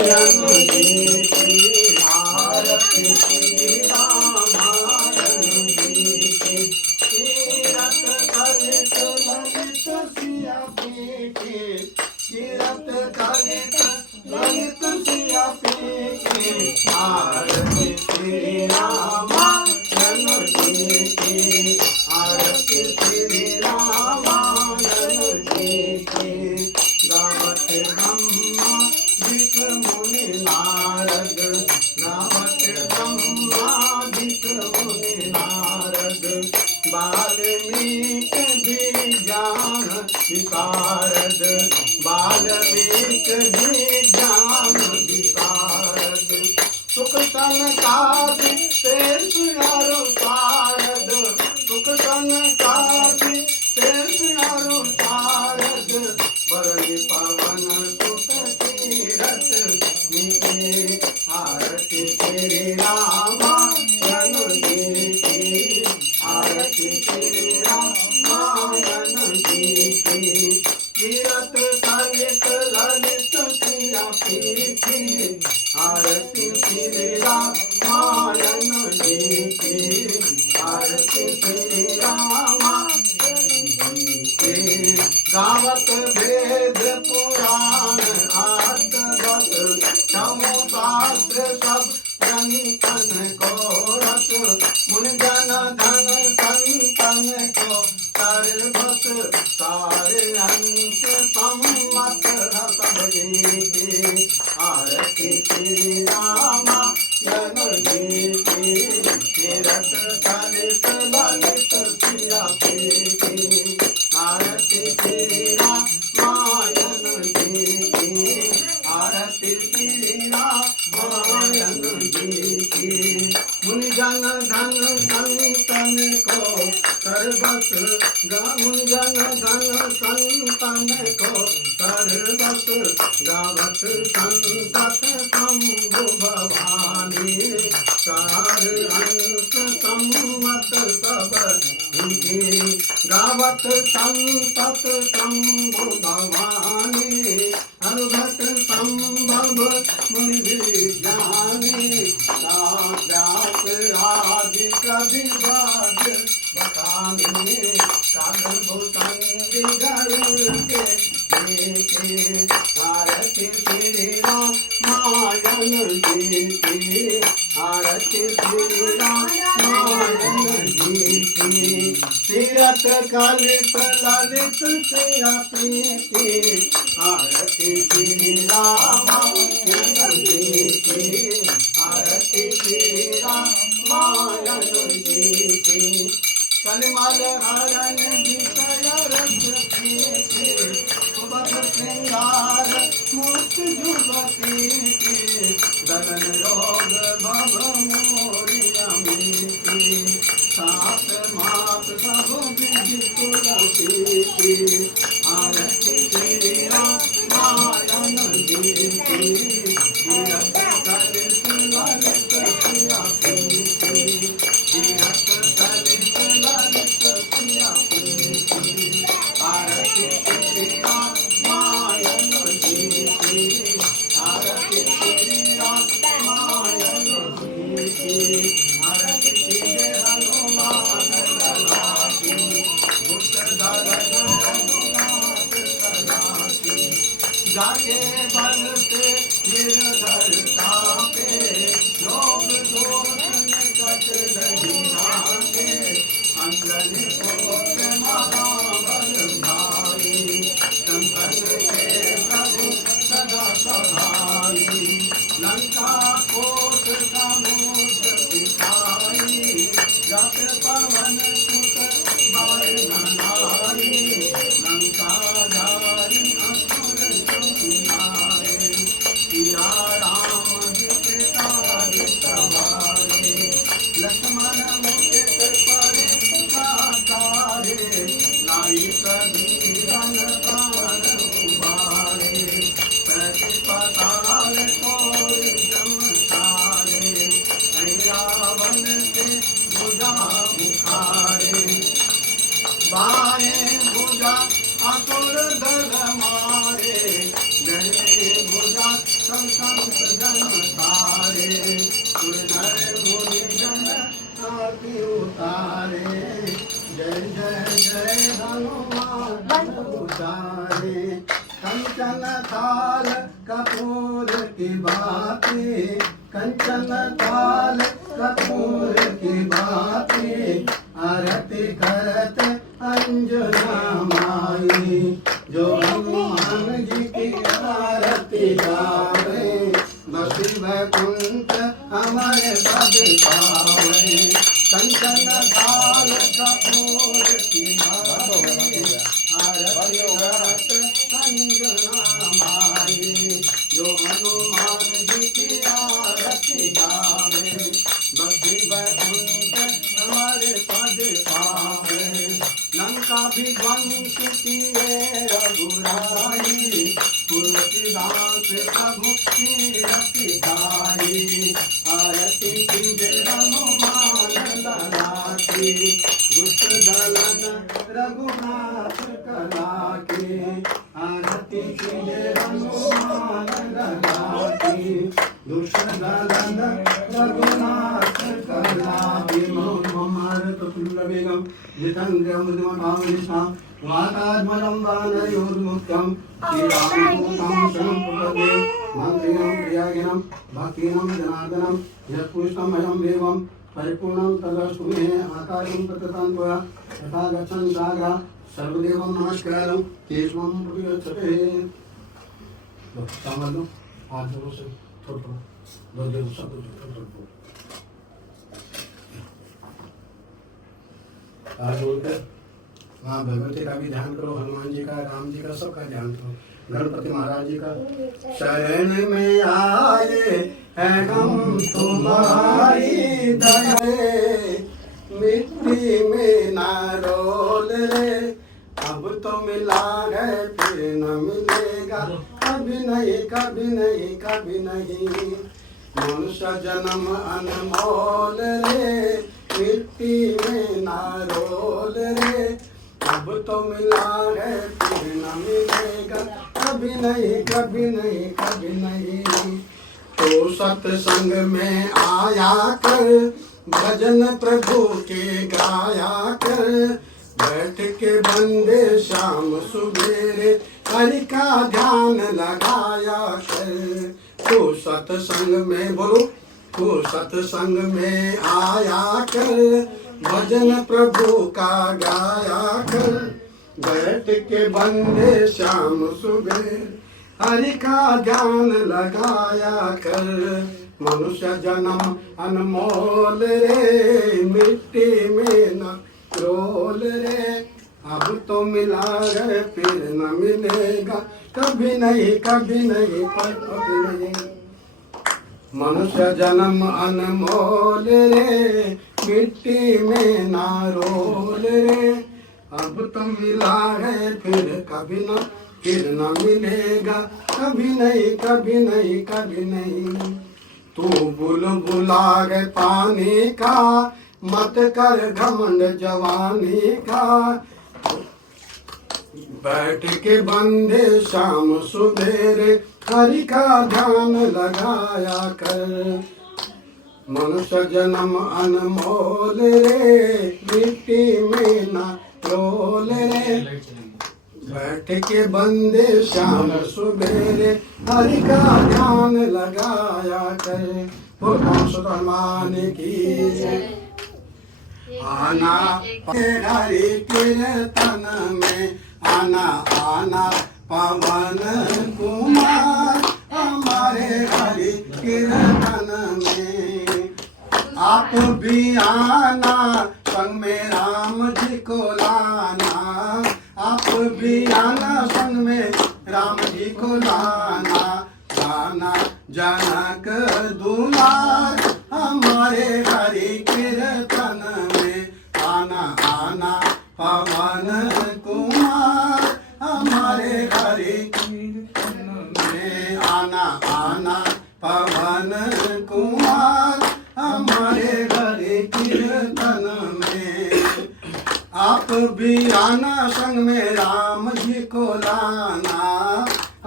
जी की आरती श्री रामायण जी की तीरथ कलित ललित सिया पीके तीरथ कलित ललित सिया पीके आरती श्री रामायण जी की आरती श्री रामायण जी की गावत ब्रह्मा दिक मुनि नारद गावत ब्रह्मा दिक मुनि नारद वाल्मीकि विज्ञान विशारद वाल्मीकि विज्ञान विशारद सुख सनकादि शेष अरु शारद सुख सनकादि शेष अरु शारद वरण पवन सुत तीरथ निके आरती श्री रामायण जी की आरती श्री रामायण जी की तीरथ कलित ललित सिया पीठी आरती श्री रामायण जी की आरती श्री रामायण जी की गावत वेद पुराण आर्तगत तमो शास्त्र सब ग्रंथन को रस मुन जन धन संतन को सर्वस सारे अंश सम्मत सब जी आरती श्री रामायण जी की तीरथ कलित ललित सिया पीठी आरती श्री रामायण जी की आरती श्री रामायण जी की मुन जन धन संतन को सर्वस मुन जन धन संतन को सर्वस गावत संतत शंभु भवानी सार अंश सम्मत सब उनकी गावत संतत शंभु भवानी हरभट संभव मुनि विज्ञानी व्यास आदि कवि वाद बताने काल भूषण गरुड़ के देखे आरती श्री रामायण जी की आरती श्री रामायण जी की तीरथ कलित ललित सिया पीठी आरती श्री रामायण जी की आरती श्री रामायण जी की कलिमल हरण विषय रस पीते सुबह श्रृंगार मूर्ति जुबती के दलन रोग भव मोरिया मीति सात मात सब विधि तुलसी की आरती श्री रामायण जी की तीरथ कलित ललित सिया पीठी तीरथ कलित ललित सिया पीठी आरती श्री रामायण जी की आरती श्री रामायण जी की आरती श्री हनुमान लला की बुद्ध दरद रघुनाथ सदा की जाके बल से निर्धर तापे लोग दोष निकट नहीं नाके अंजलि कोट महाबल भाई संतन के प्रभु सदा सहाई लंका कोट समुद्र पिताई जप पवन सुत बाय नारी लंका जारी असुर चुनाए सिया राम जितारे सवारे लक्ष्मण मुदित परे साकारे नाई कबीरन प्राण उबारे प्रतिपताल तोर जमसारे रावण के भुजा मुखारे बाएं भुजा असुर दल मारे संत जन सारे, सुर नर मुनि जन आरती उतारे। जय जय जय हनुमान उतारे। कंचन थाल कपूर की बाती, कंचन थाल कपूर की बाती, आरती करत अंजना माई। जो हनुमान जी की आरती गावे, बसी वैकुंठ हमारे पद पावे। कंचन थाल कपूर की बाती, आरती करत अंजना माई। जो हनुमान जी की आरती गावे, बसी वैकुंठ हमारे पद पावे। लंका विध्वंस किए रघुराई, तुलसीदास प्रभु की रति गाई। आरती कीजे हनुमान लला की, दुष्ट दलन रघुनाथ कला की। आरती कीजे हनुमान लला की, दुष्ट दलन रघुनाथ कला की। तुल्यवेगं जितेन्द्रियमृतमभावनिष्ठां वातात्मजं वानरयोर्मुक्तं श्रीरामदूतं शरणं प्रपद्ये। मन्त्रिणं प्रियागिनं भक्तिनं जनार्दनं, यत्पुरुषं अयं देवं परिपूर्णं तदस्तु मे। आकाशं प्रततं त्वया यथा गच्छन् सागरः, सर्वदेवं नमस्कारं केशवं प्रतिगच्छते। समझ लो हाथ जोड़ो से थोड़ा दो दो सब थोड़ा हाथ जोड़कर वहाँ भगवती का भी ध्यान करो, हनुमान जी का, राम जी का, सबका ध्यान करो, गणपति महाराज जी का। शरण में आए हैं हम तुम्हारी दया, मिट्टी में ना रोल रे। अब तो मिला है फिर न मिलेगा, कभी नहीं कभी नहीं कभी नहीं। मनुष्य जन्म अनमोल रे, मिट्टी में ना रोल रे। अब तो मिला है फिर न मिलेगा, कभी नहीं कभी नहीं कभी नहीं। तो सत्संग में आया कर, भजन प्रभु के गाया कर। बैठ के बंदे शाम सुबेरे, हरि का ध्यान लगाया कर। तो सत्संग में बोलो, तो सत्संग में आया कर, भजन प्रभु का गाया कर। बैठ के बंदे शाम सुबह, हरि का ध्यान लगाया कर। मनुष्य जन्म अनमोल रे, मिट्टी में न रोल रे। अब तो मिला है फिर न मिलेगा, कभी नहीं कभी नहीं कभी नहीं। मनुष्य जन्म अनमोल रे, मिट्टी में ना रोल रे। अब तो मिला है फिर कभी न फिर न मिलेगा, कभी नहीं कभी नहीं कभी नहीं। तू बुलबुला है पानी का, मत कर घमंड जवानी का। बैठ के बंदे शाम सुबेरे, हरि का ध्यान लगाया कर। मनुष्य जन्म अनमोल रे, मिट्टी में ना रोल रे। बैठ के बंदे शाम सुबेरे, हरि का ध्यान लगाया कर। हनुमान की आना हरि कीर्तन में, आना आना पवन कुमार हमारे हरि कीर्तन में। आप भी आना संग में राम जी को लाना, आप भी आना संग में राम जी को लाना। गाना जनक दुलार हमारे हरि कीर्तन में, आना आना पवन कुमार हमारे हरि कीर्तन में। आना आना पवन कुमार हमारे हरि कीर्तन में। आप भी आना संग में राम जी को लाना,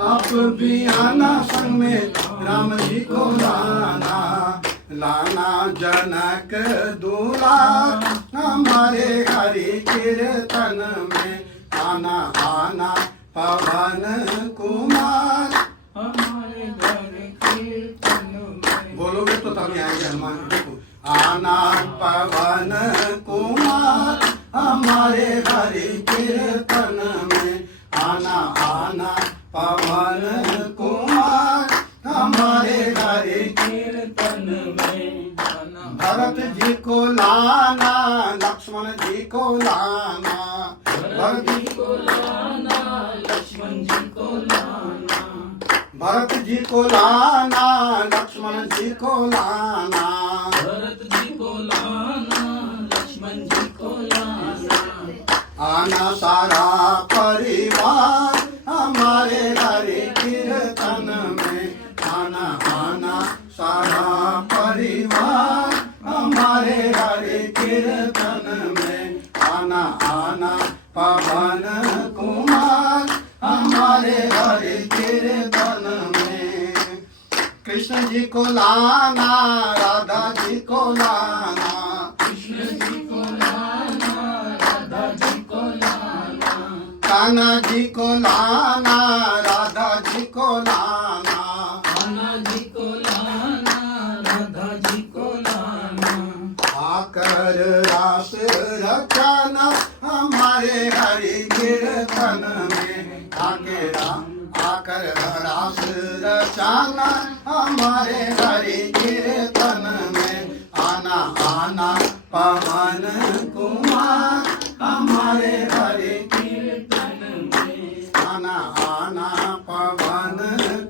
आप भी आना संग में राम जी को लाना, लाना जनक दूल्हा हमारे हरि कीर्तन में, आना आना पवन कुमार हमारे घर कीर्तन में। बोलोगे तो तभी आएंगे हनुमान जी को। आना पवन कुमार हमारे हरि कीर्तन में, आना आना पवन कुमार हमारे हरि कीर्तन में। भरत जी को लाना, लक्ष्मण जी को लाना, भरत जी को लाना, लक्ष्मण जी को लाना। भरत जी को लाना, लक्ष्मण जी को लाना, भरत जी को लाना, लक्ष्मण जी को लाना। आना सारा परिवार हमारे हरि कीर्तन में, आना आना सारा परिवार हमारे हरि कीर्तन में, आना आना पवन कुमार हमारे हरि कीर्तन में। कृष्ण जी को लाना, राधा जी को लाना, कृष्ण जी को लाना, राधा जी को लाना। कान्हा जी को लाना, राधा जी को लाना, कान्हा जी को लाना, राधा जी को लाना। आकर रास रचाना हमारे हरि कीर्तन में, आकर रास रचाना हमारे हरि कीर्तन में, आना आना पवन कुमार हमारे हरि कीर्तन में। आना आना पवन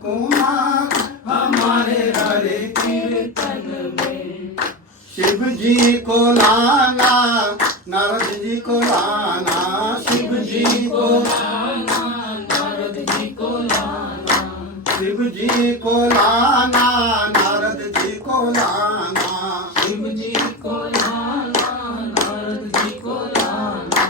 कुमार हमारे हरि कीर्तन में। शिव जी को लाना, नारद जी को लाना, शिव जी को लाना, नारद जी को लाना। शिव जी को लाना, नारद जी को लाना, शिव जी को लाना, नारद जी को लाना।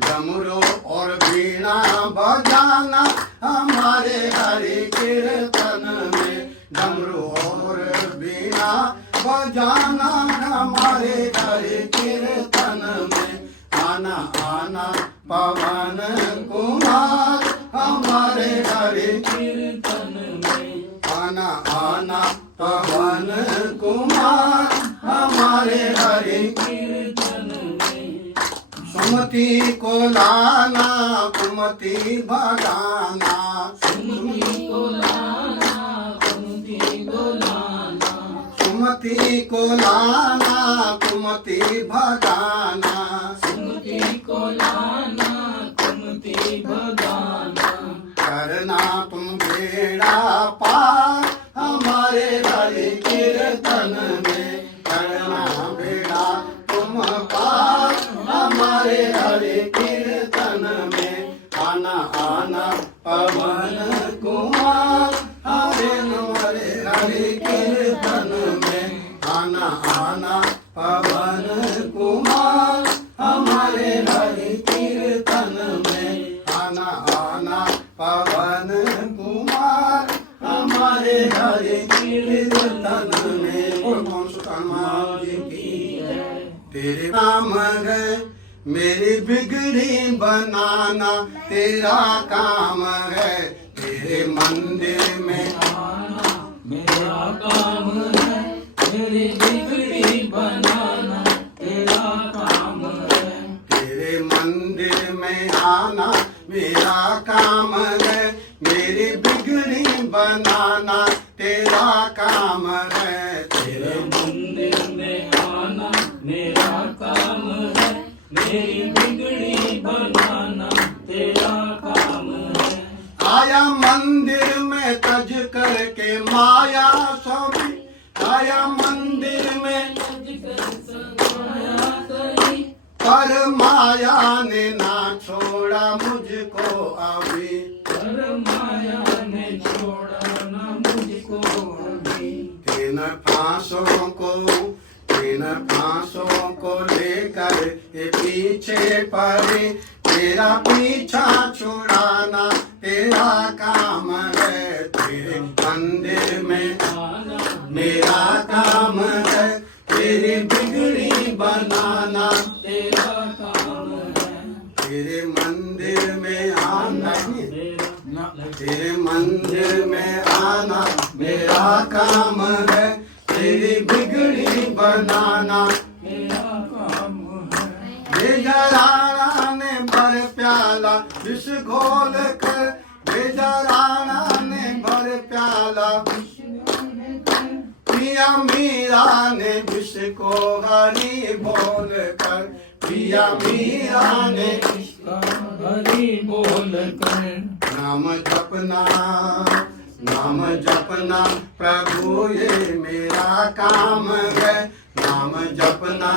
डमरू और वीणा बजाना हमारे हरि कीर्तन में, डमरू और वीणा बजाना हमारे हरि कीर्तन में, आना आना पवन कुमार हमारे हरि कीर्तन में। आना आना पवन कुमार हमारे हरि कीर्तन में। सुमति को लाना, कुमति भगाना, सुमति को लाना, कुमति को लाना। सुमति को लाना, कुमति भगाना, सुमति को लाना, कुमति भगाना। करना तुम बेड़ा पार हमारे हरि कीर्तन में, करना बेड़ा तुम पार हमारे हरि कीर्तन में, आना आना पवन कुमार हमारे हरि कीर्तन में, आना आना पवन कुमार हमारे हरि कीर्तन में, आना आना पवन कुमार हमारे हरि कीर्तन में। बोल कौन सुल्तान जी की जय। तेरे नाम है मेरी बिगड़ी बनाना, तेरा काम है तेरे मंदिर में आना मेरा काम है, तेरी बिगड़ी बनाना तेरा काम है। तेरे मंदिर में आना मेरा काम है, मेरी बिगड़ी बनाना तेरा काम है। तेरे मंदिर में आना मेरा काम है, मेरी बिगड़ी बनाना तेरा काम है। आया मंदिर में तज करके माया सभी, आया मंदिर में पर माया ने ना छोड़ा मुझको अभी, पर माया ने छोड़ा ना मुझको अभी। तीन फांसों को लेकर ये पीछे पड़े, तेरा पीछा छुड़ाना तेरा काम है, तेरे मंदिर में आना मेरा काम है, तेरी बिगड़ी बनाना तेरा काम है, तेरे मंदिर में आना, मेरा तेरे मंदिर में आना मेरा काम है, तेरी बिगड़ी बनाना मेरा काम है। भेजा राणा ने भर प्याला विष घोल कर, भेजा राणा ने भर प्याला, पिया मीरा ने विष को हरी बोल कर, पिया मीरा ने हरि बोल कर नाम जपना, नाम जपना प्रभु ये मेरा काम है, नाम जपना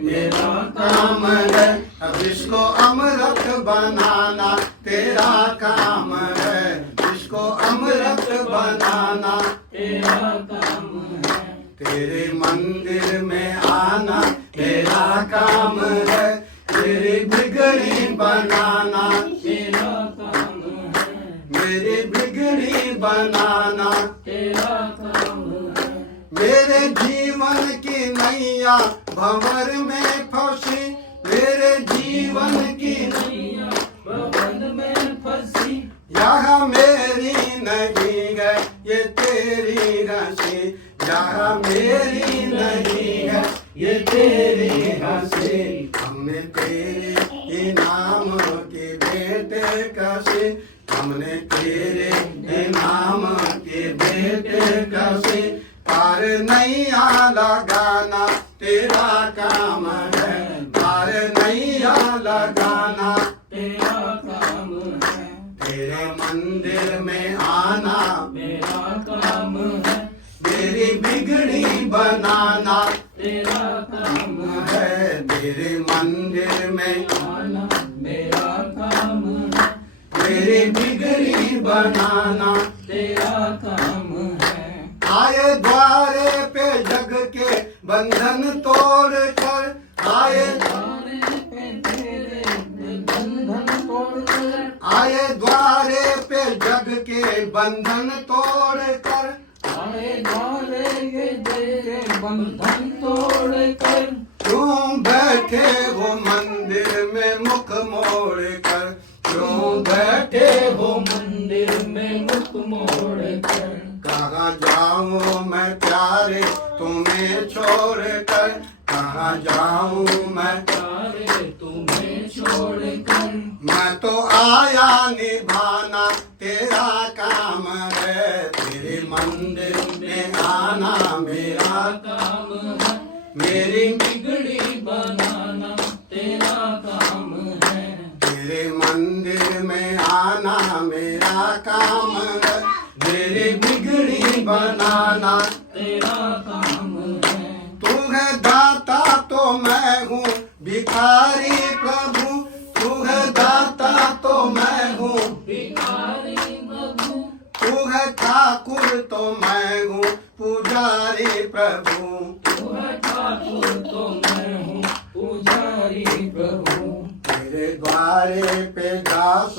मेरा काम है, अब इसको अमृत बनाना तेरा काम है, इसको अमृत बनाना तेरा काम है, तेरे मंदिर में आना तेरा काम है, तेरी बिगड़ी बनाना तेरा काम है, मेरी बिगड़ी बनाना, तेरा काम है। मेरे जीवन की नैया भंवर में फंसी, मेरे जीवन की नैया भवन में फंसी, यहाँ मेरी नहीं है ये तेरी हंसी, यहाँ मेरी नहीं है ये तेरी हंसी, हमने तेरे इनाम के बेटे कसे, हमने तेरे इनाम के बेटे कसे, पार नैया लगाना तेरा काम है, पार नैया लगाना तेरा काम है, तेरे मंदिर में आना मेरा काम है, मेरी बिगड़ी बनाना तेरा काम है, है, मेरे मंदिर में आना मेरा काम है, मेरी बिगड़ी बनाना, तेरा काम है। आए द्वारे पे जग के बंधन तोड़ कर, आए द्वारे पे तेरे बंधन तोड़ कर, आए द्वारे पे जग के बंधन तोड़ कर, आए द्वारे ये तेरे बंधन तोड़ कर, क्यों बैठे हो मंदिर में मुख मोड़ कर, क्यों बैठे हो मंदिर में मुख मोड़ कर, कहाँ जाऊं मैं प्यारे तुम्हें छोड़ कर, कहाँ जाऊं मैं प्यारे तुम्हें छोड़ कर, मैं तो आया निभाना तेरा काम है, तेरे मंदिर में आना मेरा काम है, मेरी बिगड़ी बनाना तेरा काम है, तेरे मंदिर में आना मेरा काम है, मेरी बिगड़ी बनाना तेरा काम है। तू है दाता तो मैं हूँ भिखारी प्रभु, तू है दाता तो मैं हूँ, भिखारी प्रभु, तू है ठाकुर तो मैं हूँ पुजारी प्रभु, तू है ठाकुर तो मैं हूँ पुजारी प्रभु, तेरे द्वारे पे दास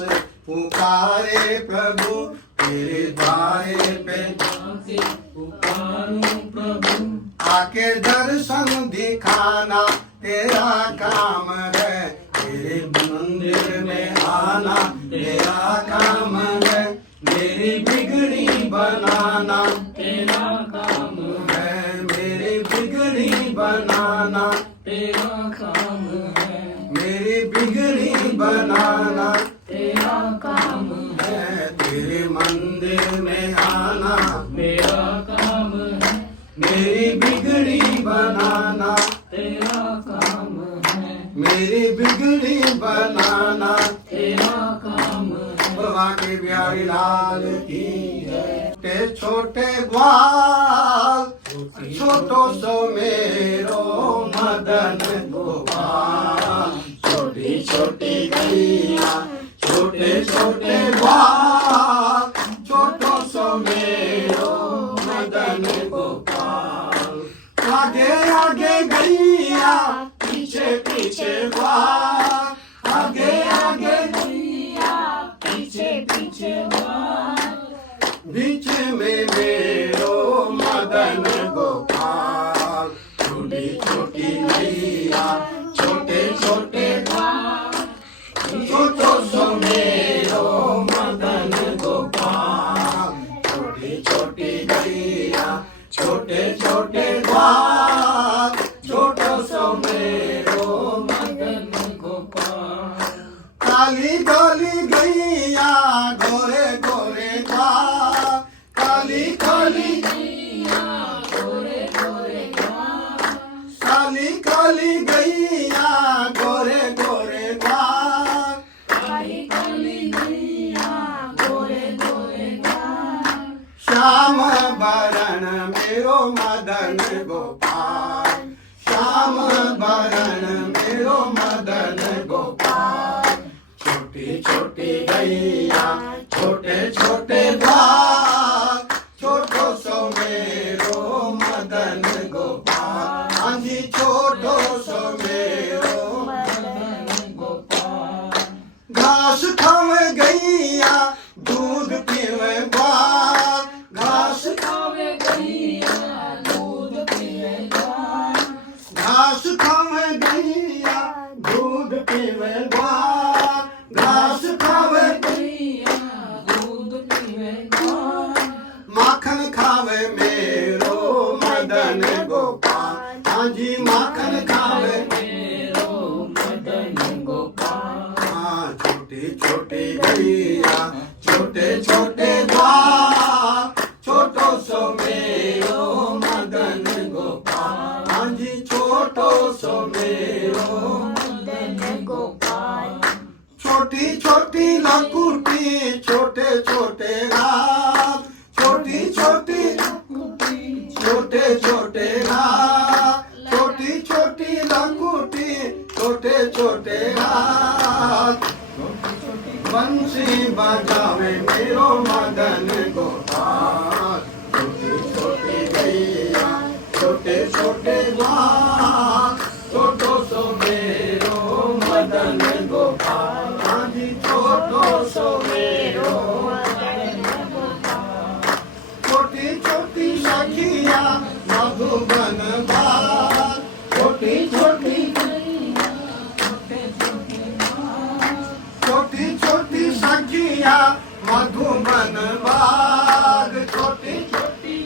पुकारे प्रभु, तेरे द्वारे पे आके पुकारूं प्रभु, आके दर्शन दिखाना तेरा काम है, तेरे मंदिर में आना तेरा काम है, मेरी बिगड़ी बनाना तेरा काम है, है, मेरी बिगड़ी बनाना, तेरा काम है, मेरी बिगड़ी बनाना तेरा काम है, है, तेरे मंदिर में आना मेरा काम है, मेरी बिगड़ी बनाना, तेरा काम है, मेरी बिगड़ी बनाना, तेरा काम है। बाबा के बिहारी लाल की जय। छोटे छोटे ग्वाल छोटो सो मेरो मदन गोपाल, छोटी छोटी गैया छोटे छोटे ग्वाल, छोटो सो मेरो मदन गोपाल, आगे आगे गैया पीछे पीछे ग्वाल, छोटी गैया, छोटे छोटे द्वार, छोटो सो मेरो मदन गोपाल। काली काली गैया, गोरे गोरे द्वार, काली काली गैया गोरे गोरे द्वार, काली काली गैया, गोरे गोरे द्वार, काली काली गैया गोरे गोरे द्वार। श्याम बरन मेरो मदन गोपाल, श्याम बरन मेरो मदन गोपाल। छोटी छोटी गैया, छोटे छोटे द्वार, छोटो सो मेरो मदन गोपाल। हाँ जी छोटो सो मेरो मदन गोपाल। घास खावे गैया, दूध पीवे ग्वार, घास खावे गैया दूध पीवे ग्वार, घास खावे गैया, दूध पीवे ग्वार, घास खावे गैया दूध पीवे ग्वार। माखन खावे मेरो मदन गोपाल। हाँ जी माखन खावे मेरो मदन गोपाल। हाँ छोटी छोटी गैया, छोटे छोटे द्वार, छोटो सो मेरो मदन गोपाल। हाँ जी छोटो सो मेरो मदन गोपाल। छोटी छोटी लकुटी, छोटे छोटे घास, छोटी छोटी छोटे छोटे घास, छोटी छोटी लकुटी, छोटे छोटे घास। बंसी बजावे मेरो मदन गोपाल। छोटी छोटी गैया, छोटे छोटे द्वार, छोटो सो मेरो मदन गोपाल। हाँ जी छोटो सो मेरो मदन गोपाल। छोटी छोटी सखिया, मधुबन बार, छोटी छोटी छोटी छोटी सखिया, मधुबन बाग, छोटी छोटी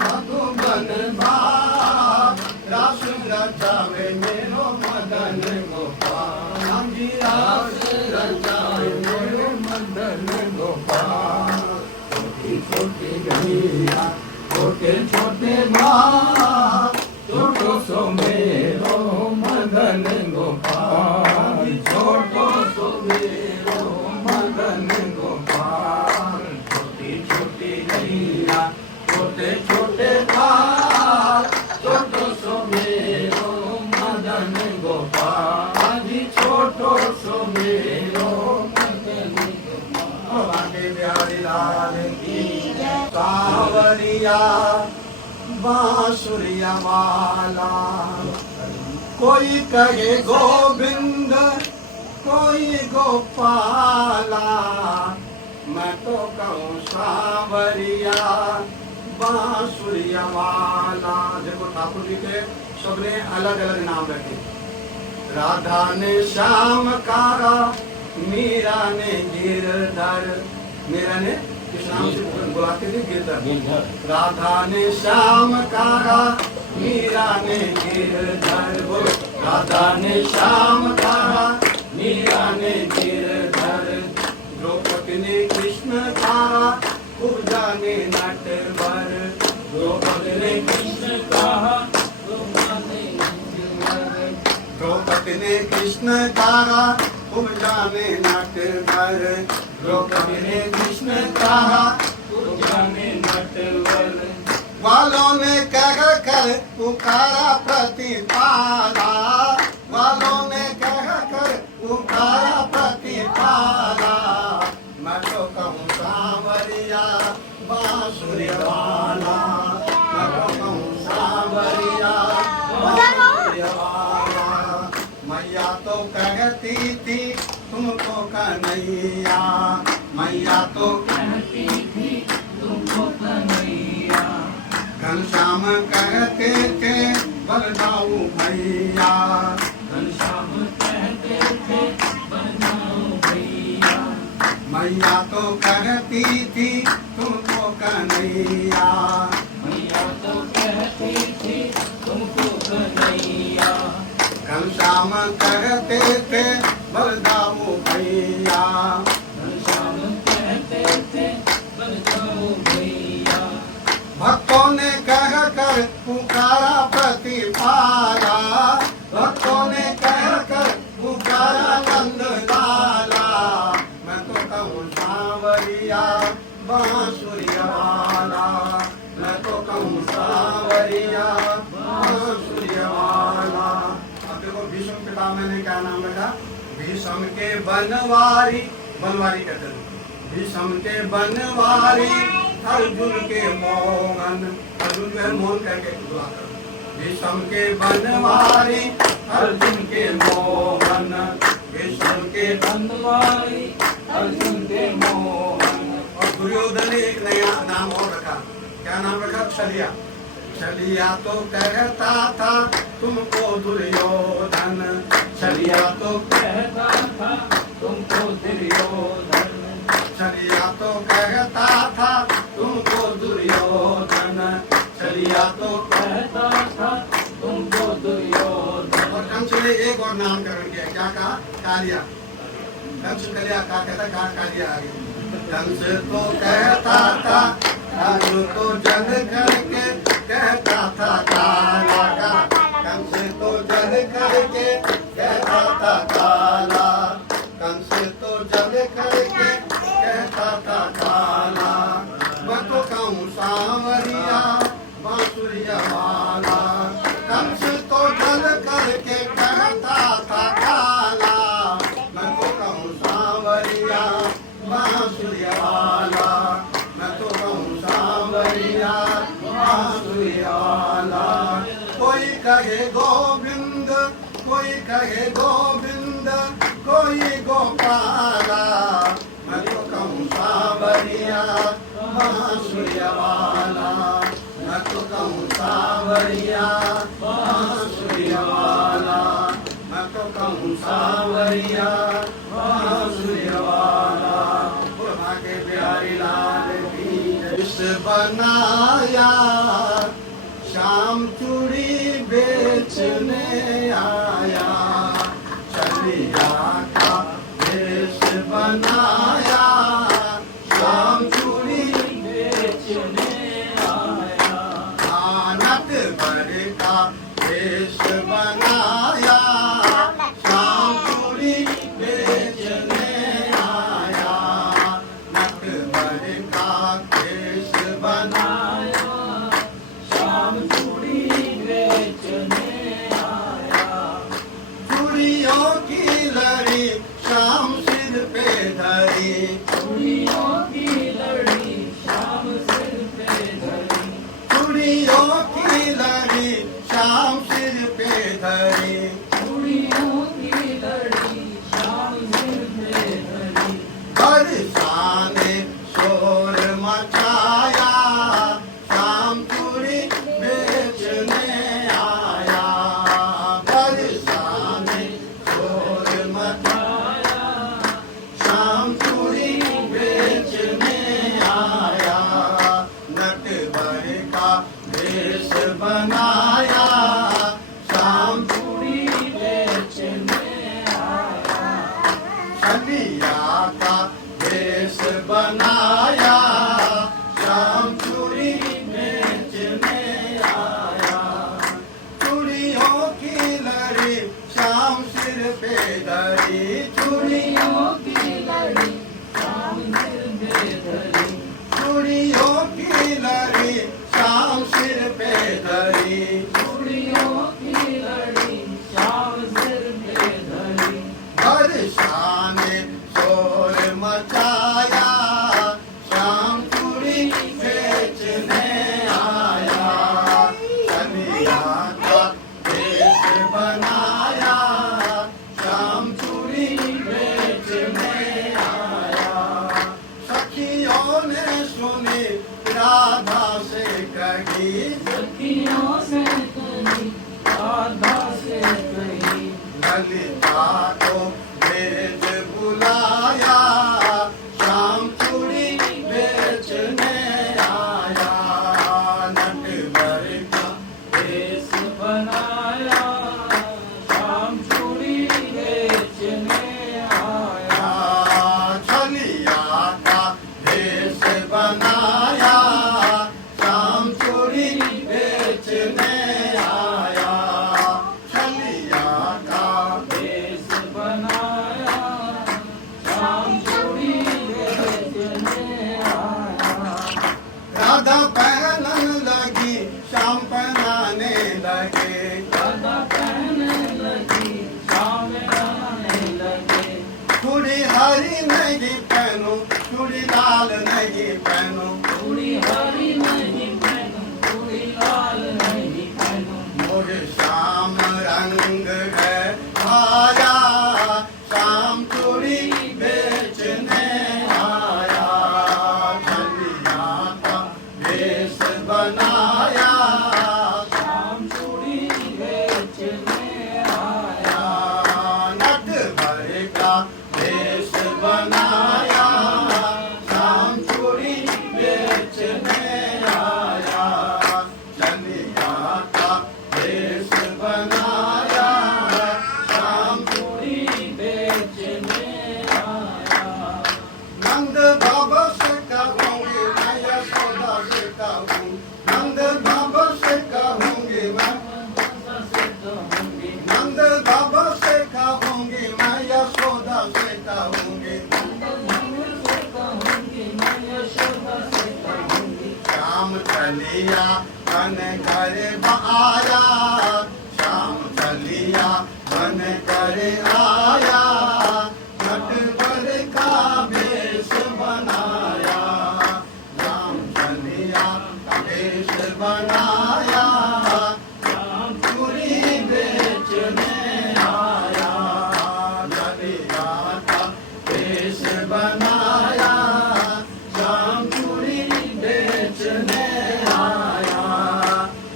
मधुबन बाग। रास रचावे मेरो मदन गोपाल। हाँ जी रास रचावे मेरो मदन गोपाल। छोटी छोटी गैया, छोटे छोटे द्वार, छोटो सो मेरो मदन गोपाल। छोटो सो मेरो मदन गोपाल। छोटी छोटी गैया, छोटे छोटे द्वार, छोटो सो मेरो मदन गोपाल। छोटो सो मेरो मदन गोपाल। बांके बिहारी लाल की कांवरिया, बांसुरिया वाला। कोई कहे गोविंद, कोई गोपाला, मैं तो कहूँ सांवरिया, बांसुरिया वाला। देखो ठाकुर जी के सबने अलग अलग नाम रखे। राधा ने श्याम कारा, मीरा ने गिरधर। मीरा ने किस नाम से बुलाते थे? गिरधर। राधा ने श्याम कारा, मीरा ने गिरधर। बोलो राधा ने श्याम कारा, मीरा ने गिरधर। द्रौपदी ने कृष्ण कारा, खूब जाने नटवर। द्रौपदी ने कृष्ण कहा, द्रौपदी ने कृष्ण कहा, खूब जाने नटवर। द्रौपदी ने कृष्ण कहा, खूब जाने नटवर। वालों ने कह कर पुकारा प्रतिपाला, वालों ने कह कर पुकारा प्रतिपाला। मैं तो कहूँ सांवरिया, बांसुरिया वाला। मैं तो कहूँ सांवरिया, बांसुरिया वाला। मैया तो कहती थी तुमको कन्हैया, मैया तो कहती थी तुमको कन्हैया। घनश्याम कहते थे बलदाऊ भैया, घनश्याम कहते थे बलदाऊ भैया। मैया तो कहती थी तुमको कन्हैया। मैया तो कहती थी तुमको कन्हैया, घनश्याम कहते थे बलदाऊ भैया। घनश्याम कहते थे बलदाऊ भैया। भक्तों ने कह कर पुकारा प्रतिपाला, भक्तों ने कह कर पुकारा नंद लाला। मैं तो कहूँ सांवरिया बांसुरिया वाला, मैं तो कहूँ सांवरिया बांसुरिया वाला। अब देखो भीष्म पितामह ने क्या नाम रखा? भीष्म के बनवारी, बनवारी कहते हैं भीष्म के बनवारी, अर्जुन के मोहन, अर्जुन के मोहन कह के दुआ करो। भीष्म के बनवारी, अर्जुन के मोहन, भीष्म के बनवारी, अर्जुन के मोहन। और दुर्योधन ने एक नया नाम और रखा। क्या नाम रखा? छलिया। छलिया तो कहता था तुमको दुर्योधन, छलिया तो कहता था तुमको दुर्योधन, छलिया तो कहता था तुमको दुर्योधन, छलिया तो कहता था तुमको दुर्योधन। और कंस ने एक और नामकरण किया। क्या कहा? कालिया। कंस कलिया का कहता कहा कालिया आ गई। कंस तो कहता था राजू तो जग करके कहता था काला का, कंस तो जग करके कहता था काला, कंस तो जग करके कहता था काला। मैं तो कहूँ सांवरिया बांसुरिया वाला, कंस तो जग करके कहता था काला। मैं तो कहूँ सांवरिया बांसुरिया वाला, मैं तो कहूँ सांवरिया बांसुरिया वाला। कोई कहे गोविंद, कोई कहे गोविंद, कोई गोपाला। मैं तो कहूँ सांवरिया बांसुरिया वाला, मैं तो कहूँ सांवरिया बांसुरिया वाला, मैं तो कहूँ सांवरिया बांसुरिया वाला। भागे बिहारी लाल की इस बनाया, शाम चूड़ी बेचने आया, छलिया का देश बनाया, शाम चूड़ी बेचने आया, आनत भर का देश बनाया, शाम चूड़ी बेचने आया, नट भर का देश बनाया, शाम चूड़ी बेचने आया। चूड़ियों की लड़ी शाम सिर पे धरी, चूड़ियों की लड़ी शाम सिर पे धरी, चूड़ियों की लड़ी शाम सिर पे धरी, चूड़ियों की लड़ी शाम सिर पे धरी। बरसा ने शोर मचाया, शाम चूड़ी बेचने आया, बरसा ने शोर मचाया, शाम चूड़ी बेचने आया, नट भर का देश बनाया, शाम चूड़ी बेचने आया, छलिया का देश बनाया, शाम चूड़ी बेचने आया, चूड़ियों की लड़ी शाम सिर पे धरी, चूड़ियों की लड़ी शाम सिर पे धरी, चूड़ियों की लड़ी शाम सिर पे धरी, चूड़ियों की लड़ी शाम सिर पे धरी। बरसा ने शोर मचाया, शाम चूड़ी बेचने आया, छलिया का देश बनाया, शाम चूड़ी बेचने आया। सखियों ने सुनी राधा से कही, सखियों से कही राधा से कही, ललिता को भेज बुलाया, शाम चूड़ी बेचने आया। पहनने लगी शाम पहनाने लगे, राधा पहनने लगी शाम पहनाने लगे। चूड़ी हरी नहीं पहनो, चूड़ी लाल नहीं पहनो, चूड़ी हरी नहीं पहनो, चूड़ी लाल नहीं पहनो। मोरे श्याम रंग है आया, श्याम चूड़ी बेचने आया, चलिया का भेष बनाया, शाम चूड़ी बेचने आया। नट भर का भेष बनाया, श्याम चूड़ी बेचने आया, चलिया का भेष बनाया, श्याम चूड़ी बेचने आया। नंद बाबा से कहूँगी मैं, यशोदा से कहूँ, नंद बाबा से कहूँगी मैं, नंद बाबा से कहूँगी मैं, यशोदा से कहूँगी, श्याम चलिया मन करे आया, श्याम चलिया मन करे आया, नटवर का भेष बनाया, श्याम चलिया का भेष बनाया, श्याम चूड़ी बेचने आया, चलिया का भेष बनाया, श्याम चूड़ी बेचने आया,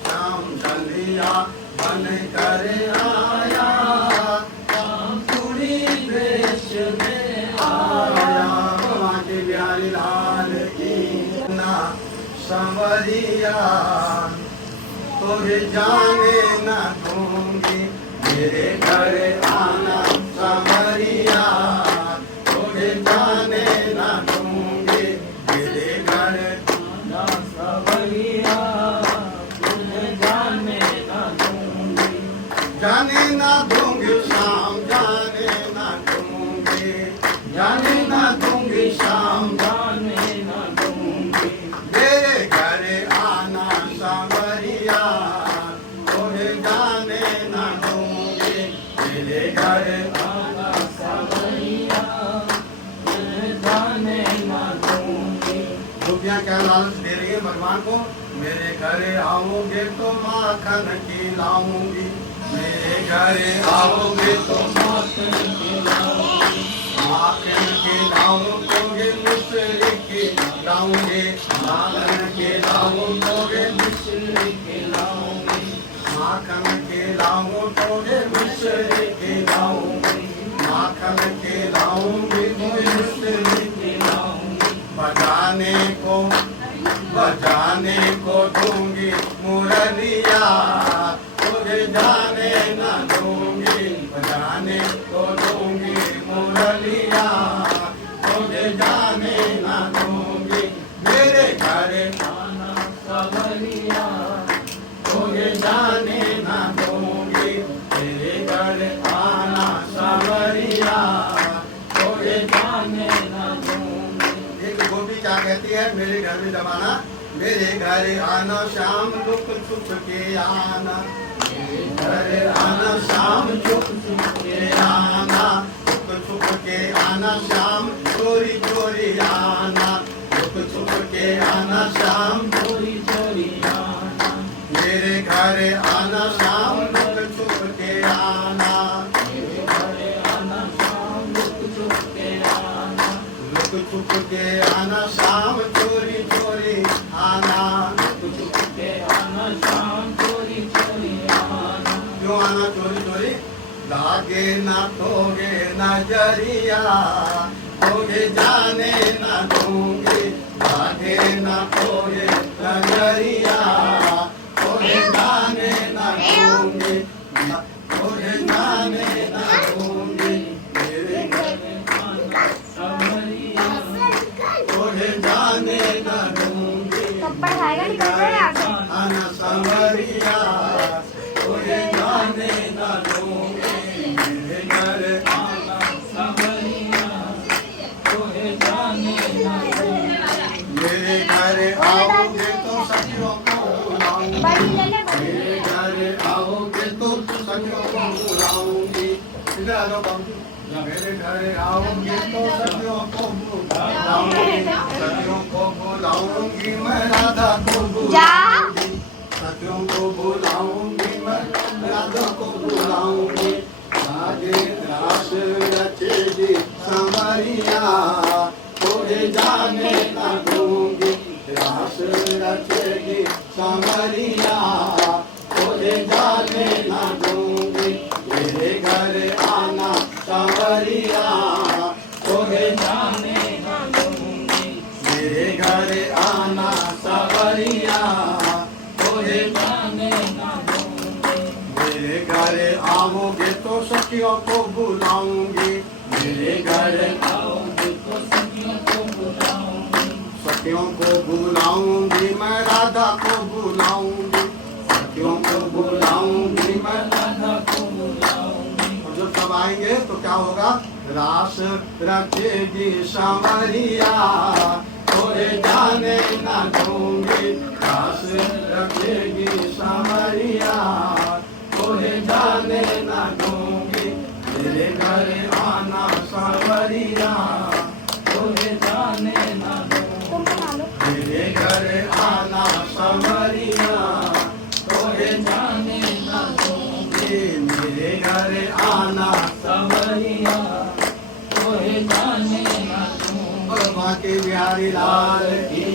श्याम चलिया मन करे आया, श्याम चूड़ी बेचने आया। भगवान के बिहारी लाल की ना संवरिया, तुझे जाने न दूंगी, मेरे घर आना संवरिया, तुझे जाने न दूंगी, मेरे घर ना सवरिया, तुझे जाने ना दूंगी। जाने न दूंगी शाम, जाने न दूंगी, जाने न दूंगी शाम, जाने ना दूंगी। मेरे घर आना सांवरिया, तुझे जाने न दूंगी, मेरे घर आना सवरिया, तुझे जाने ना दूंगी। रुपया क्या लालच दे रही है भगवान को, मेरे घर आओगे तो माखन खिलाऊंगी, मेरे घर आओगे तो माखन खिलाऊंगी, माखन खिलाऊंगे, मिश्री खिलाऊंगे, माखन खिलाऊंगे, मिश्री खिलाऊंगी, माखन खिलाऊंगे, मिश्री खिलाऊंगी, माखन खिलाऊंगी, मिश्री खिलाऊंगी। बजाने को दूंगी मुरलिया, तुझे जाने न दूंगी, बजाने को दूंगी मुरलिया, तुझे जाने न दूंगी, मेरे घर आना सवरिया, तुझे जाने न दूंगी, मेरे घर आना सांवरिया, तुझे जाने ना दूंगी। एक गोपी क्या कहती है, मेरे घर में जमाना, मेरे घर आना शाम लुक छुप के आना, मेरे घर आना शाम छुप छुप के आना, लुक छुप के आना शाम, चोरी चोरी आना, लुक छुप के आना शाम, चोरी चोरी आना, मेरे घर आना शाम, लुक छुप के आना, मेरे घर आना शाम, लुक छुप के आना, लुक छुप के आना शाम, चोरी चोरी आना, लुक छुप के आना शाम, चोरी चोरी आना। क्यों आना चोरी चोरी, लागे ना तोगे नजरिया, तोगे जाने न दूंगी, लागे ना तोगे नजरिया, तोगे जाने न दूंगी, तोगे जाने न दूंगी, मेरे घर आना सवरिया, तोगे जाने न दूंगी, पढ़ाएगा निकल रहा है आगे। आना संवरिया, तोगे जाने न दूंगी, मेरे घर आना सवरिया, तुझे जाने ना दूंगी। मेरे घर आओगे तो सब जाओ बाबू। मेरे घर आओगी तो सखियों को बुलाऊंगी, सखियों को बुलाऊंगी मैं राधा को बुलाऊंगी, सखियों को बुलाऊंगी मैं राधा को बुलाऊंगी। आगे रास रचेगी संवरिया, थोड़े जाने न दूंगी। रास रचेगी संवरिया, थोड़े जाने न दूंगी। मेरे घर आना संवरिया, थोड़े जाने न दूंगी। मेरे घर आना संवरिया, थोड़े जाने न दूंगी। मेरे घर आओगे तो सखियों को बुलाऊंगी, मेरे घर आओगे तो सखियों को बुलाऊंगी। सखियों को बुलाऊंगी मैं राधा को बुलाऊंगी, सखियों को बुलाऊंगी मैं राधा को बुलाऊंगी। और जब सब आएंगे तो क्या होगा? रास रचेगी संवरिया, थोड़े जाने न दूंगी। रास रचेगी संवरिया, थोड़े जाने न दूंगी। मेरे घर आना संवरिया, थोड़े जाने न दूंगी। मेरे घर आना संवरिया, थोड़े जाने न दूंगी। मेरे घर आना संवरिया, थोड़े जाने न दूंगी। बाकी बिहारी लाल की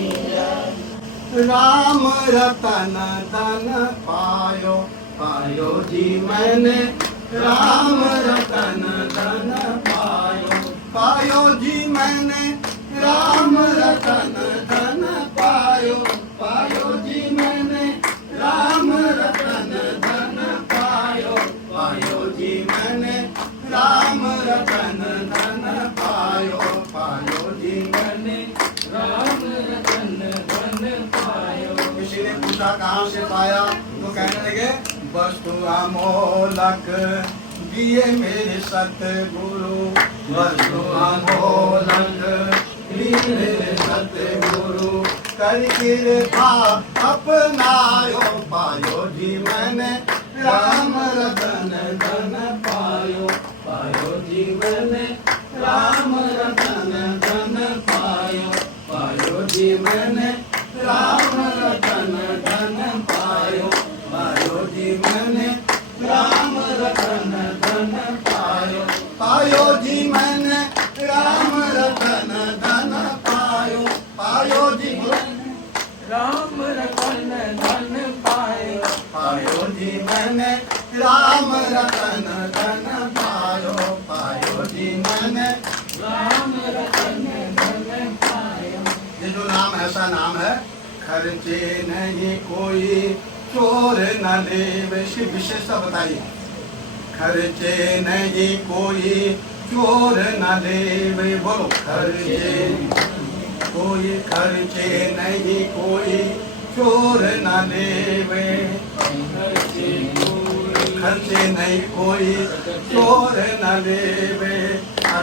राम रतन धन पायो, पायो जी मैंने राम रतन धन पायो, पायो जी मैंने राम रतन धन पायो, पायो जी मैंने राम रतन धन पायो, पायो जी मैंने राम रतन धन पायो, पायो जी मैंने राम रतन धन पायो। किसी ने पूछा कहाँ से पाया, तो कहने लगे वस्तु अमोलक दिए मेरे सतगुरु, वस्तु अमोलक दिए मेरे सतगुरु। कर कृपा अपनायो, पायो जी मैंने राम रतन धन पायो, पायो जी मैंने राम रतन धन पायो, पायो जी मैंने राम रतन धन पायो, पायो जी मैंने राम रतन धन पायो, पायो जी मैंने राम रतन धन पायो, पायो जी राम रतन धन पायो, पायो जी मैंने राम रतन धन पायो, पायो जी मैंने राम रतन धन पायो। ये जो नाम ऐसा नाम है, खर्चे नहीं कोई चोर न ले। इसकी विशेषता बताइए। खर्चे नहीं कोई चोर न ले, बोलो खर्चे कोई, खर्चे नहीं कोई चोर न ले। खर्चे नहीं कोई चोर न ले।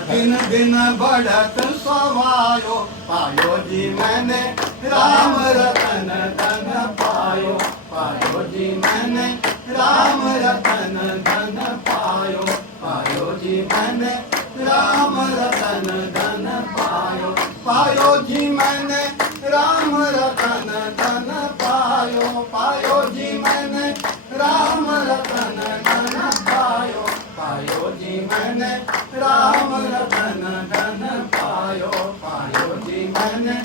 दिन दिन बढ़त सवायो, पायो जी मैंने राम रतन धन पायो, पायो जी मैंने राम रतन धन पायो, पायो जी मैंने राम रतन धन पायो, पायो जी मैंने राम रतन धन पायो, पायो जी मैंने राम रतन धन पायो, पायो जी मैंने राम रतन धन पायो, पायो जी मैंने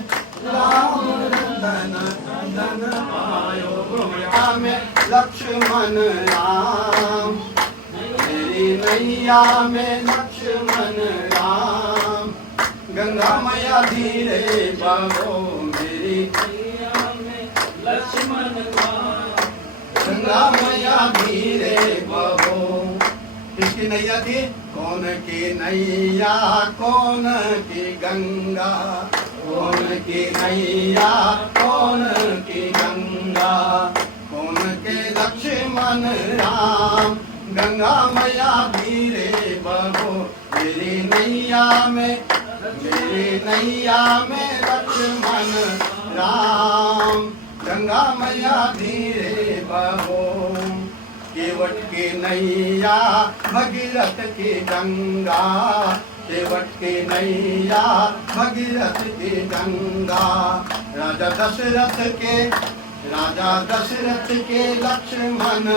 राम रतन धन पायो। में लक्ष्मण राम, मेरी नैया में लक्ष्मण राम। गंगा मैया धीरे बहो, मेरी नैया में लक्ष्मण राम। गंगा मैया धीरे बहो। किसकी नैया थी? कौन की नैया, कौन की गंगा, कौन की नैया, कौन की गंगा। कौन के लक्ष्मण राम, गंगा मैया धीरे बहो। मेरी नैया में, मेरी नैया में लक्ष्मण राम। गंगा मैया धीरे बहो। केवट की नैया भगीरथ की गंगा, केवट की नैया भगीरथ की गंगा। राजा दशरथ के लक्ष्मण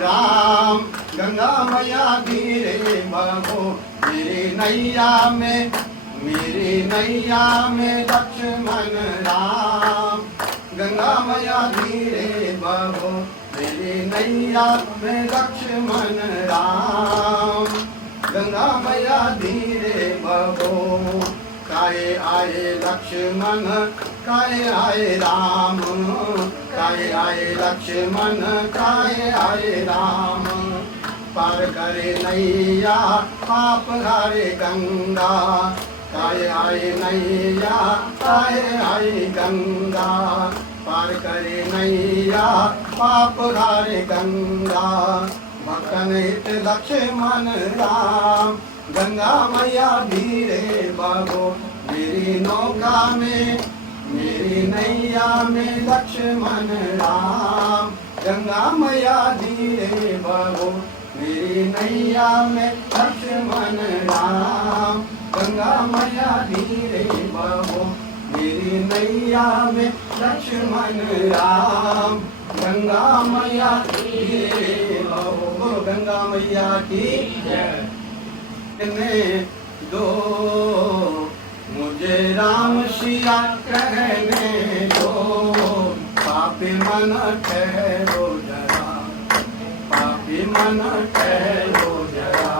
राम, गंगा मैया धीरे बहो मेरी नैया में लक्ष्मण राम, गंगा मैया धीरे बहो मेरी नैया में लक्ष्मण राम, गंगा मैया धीरे बहो। काहे आए लक्ष्मण काहे आए राम, काहे आए लक्ष्मण काहे आए राम। पार करे नैया पाप हारे गंगा, काहे आए नैया काहे आए गंगा। पार करे नैया पाप हारे गंगा। भक्तन हित लक्ष्मण राम, गंगा मैया धीरे बहो मेरी नौका में, मेरी नैया में लक्ष्मण राम, गंगा मैया धीरे बहो मेरी नैया में लक्ष्मण राम, गंगा मैया धीरे बहो मेरी नैया में लक्ष्मण राम, गंगा मैया धीरे बहो। गंगा मैया की जय। कहने दो मुझे राम सिया कहने दो, पापी मन ठहरो जरा, पापी मन ठहरो जरा,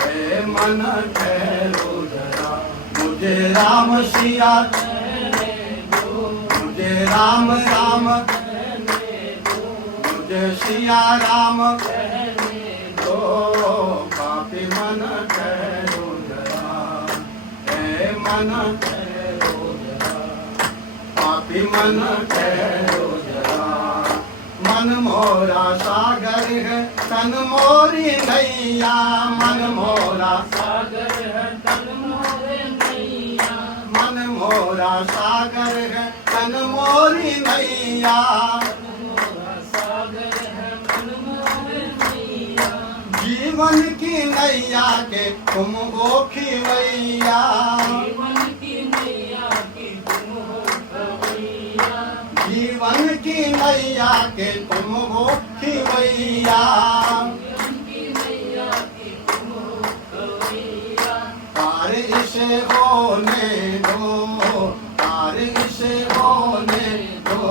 हे मन ठहरो जरा। मुझे राम सिया कहने दो, मुझे राम राम कहने दो, मुझे सिया राम कहने दो, पापी मन ठहरो जरा, हे मन ठहरो जरा, पापी मन ठहरो जरा। मन मोरा सागर है तन मोरी नैया, मन मोरा सागर है तन मोरी नैया, मन मोरा सागर है तन मोरी नैया, जीवन की नैया के तुम हो खिवैया, जीवन की नैया के तुम हो खिवैया, जीवन की नैया के तुम हो खिवैया, पार इसे होने दो, पार इसे होने दो,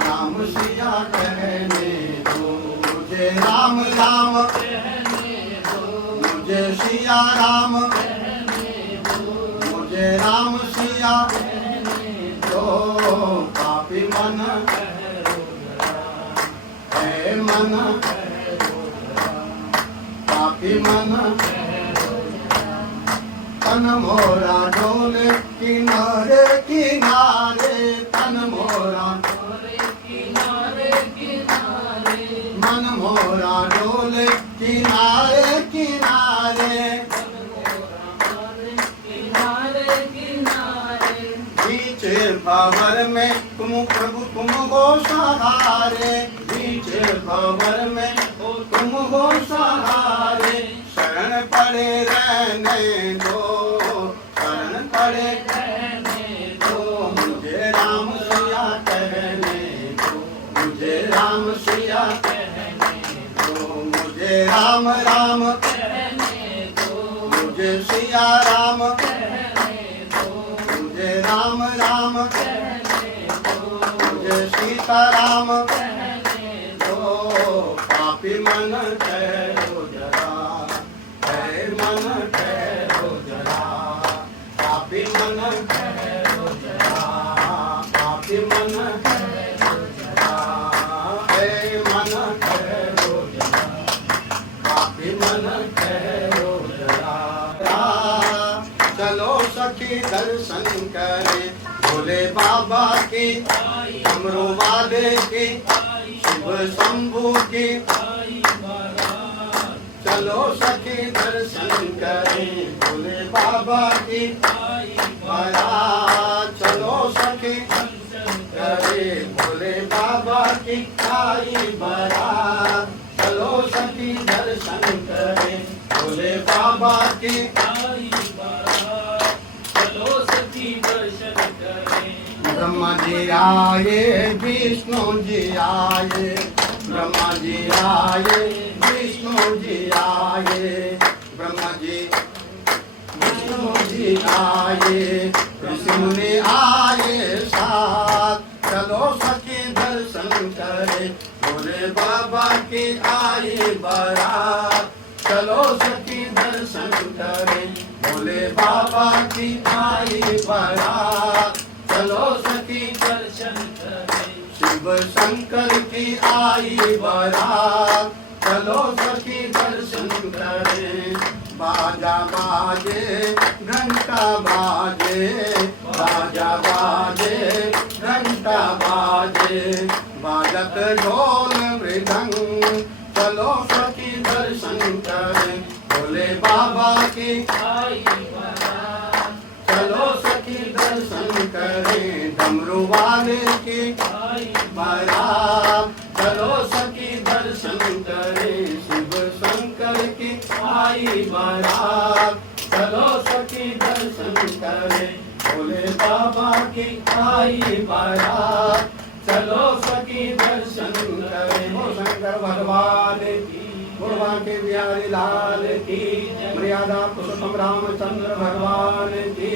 राम सिया कहने दो, मुझे राम राम मुझे सिया राम, मुझे राम सिया दो, पापी मन है मन, पापी मन। तन मोरा डोले किनारे किनारे, तन मोरा किनारे किनारे, मन मोरा डोले किनारे किनारे, किनारे किनारे। बीच भंवर में तुम प्रभु तुम हो सहारे, बीच भंवर में तुम हो सहारे, शरण पड़े रहने दो, शरण पड़े रहने दो, मुझे राम सिया कहने दो, मुझे राम सिया कहने दो, मुझे राम राम कहने दो, मुझे सिया राम कहने दो, मुझे राम राम कहने दो, मुझे सीता राम कहने दो, पापी मन ठहरो जरा, हे मन ठहरो जरा, पापी मन ठहरो जरा, पापी मन ठहरो जरा, हे मन ठहरो जरा, पापी मन ठहरो जरा। चलो सखी दर्शन करे भोले बाबा की, हमरो वादे की, शिव शंभू की, चलो सखी दर्शन करें भोले बाबा की बारात, चलो सखी दर्शन करें भोले बाबा की आई बारात। बाबा की आई बारात, चलो सखी दर्शन करें। ब्रह्मा जी आए, विष्णु जी आए, ब्रह्मा जी आए, विष्णु जी आए, ब्रह्मा जी विष्णु जी आए, ऋषि मुनि आए साथ, चलो सखी दर्शन करे, भोले बाबा की आई बारात, चलो सखी दर्शन करे, भोले बाबा की आई बारात, चलो सखी दर्शन करें। शिव शंकर की आई बारात, चलो सखी दर्शन करें, बाजा बाजे घंटा बाजे, बाजा बाजे घंटा बाजे, बाजत ढोल मृदंग, चलो सखी दर्शन करें, भोले बाबा की आई बारात, चलो सखी दर्शन करें, डमरू वाले की आई बारात, चलो सखी दर्शन करें, शिव शंकर की आई बारात, चलो सखी दर्शन करें, भोले बाबा की आई बारात, चलो सखी दर्शन करें। ओ शंकर भगवान की, भगवान के बिहारी लाल की, मर्यादा पुरुषोत्तम रामचंद्र भगवान की।